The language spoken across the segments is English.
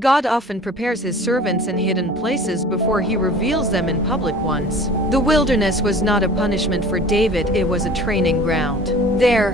God often prepares his servants in hidden places before he reveals them in public ones. The wilderness was not a punishment for David, it was a training ground. There,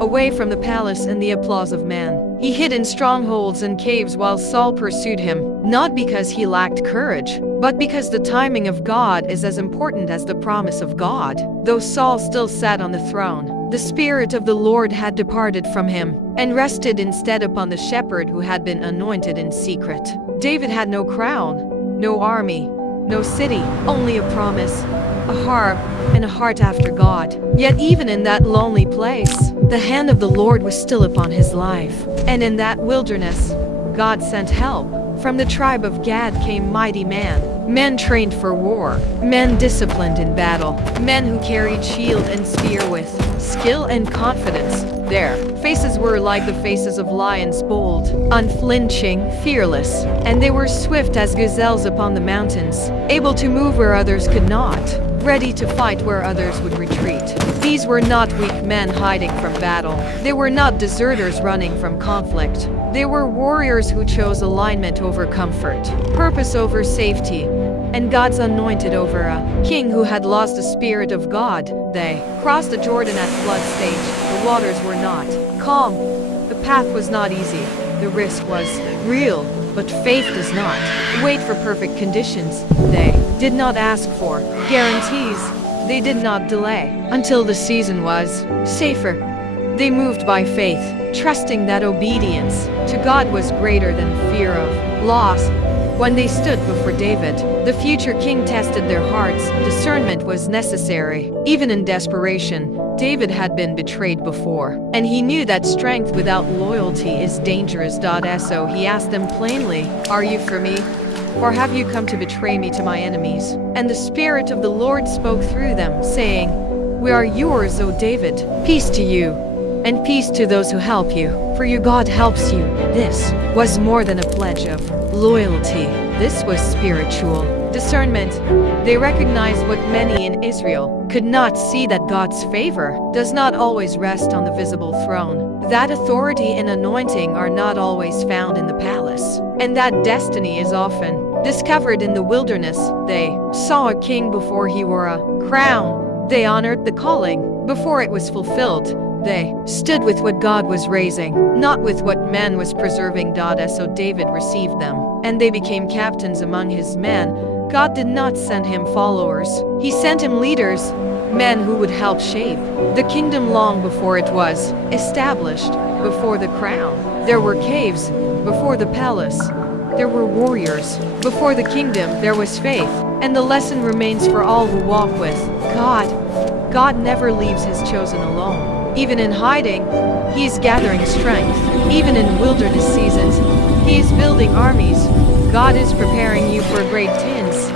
away from the palace and the applause of man, he hid in strongholds and caves while Saul pursued him, not because he lacked courage, but because the timing of God is as important as the promise of God. Though Saul still sat on the throne, the Spirit of the Lord had departed from him, and rested instead upon the shepherd who had been anointed in secret. David had no crown, no army, no city, only a promise, a harp, and a heart after God. Yet even in that lonely place, the hand of the Lord was still upon his life. And in that wilderness, God sent help. From the tribe of Gad came mighty men trained for war, men disciplined in battle, men who carried shield and spear with skill and confidence. Their faces were like the faces of lions, bold, unflinching, fearless, and they were swift as gazelles upon the mountains, able to move where others could not, ready to fight where others would retreat. These were not weak men hiding from battle. They were not deserters running from conflict. They were warriors who chose alignment over comfort, purpose over safety, and God's anointed over a king who had lost the Spirit of God. They crossed the Jordan at flood stage. The waters were not calm. The path was not easy. The risk was real, but faith does not wait for perfect conditions. They did not ask for guarantees. They did not delay until the season was safer. They moved by faith, trusting that obedience to God was greater than fear of loss. When they stood before David, the future king tested their hearts. Discernment was necessary. Even in desperation, David had been betrayed before, and he knew that strength without loyalty is dangerous. So he asked them plainly, "Are you for me? Or have you come to betray me to my enemies?" And the Spirit of the Lord spoke through them, saying, "We are yours, O David. Peace to you, and peace to those who help you, for your God helps you." This was more than a pledge of loyalty. This was spiritual discernment. They recognized what many in Israel could not see, that God's favor does not always rest on the visible throne, that authority and anointing are not always found in the palace, and that destiny is often discovered in the wilderness. They saw a king before he wore a crown. They honored the calling before it was fulfilled. They stood with what God was raising, not with what man was preserving. So David received them, and they became captains among his men. God did not send him followers. He sent him leaders, men who would help shape the kingdom long before it was established. Before the crown, there were caves. Before the palace, there were warriors. Before the kingdom, there was faith. And the lesson remains for all who walk with God. God never leaves his chosen alone. Even in hiding, he is gathering strength. Even in wilderness seasons, he is building armies. God is preparing you for great things.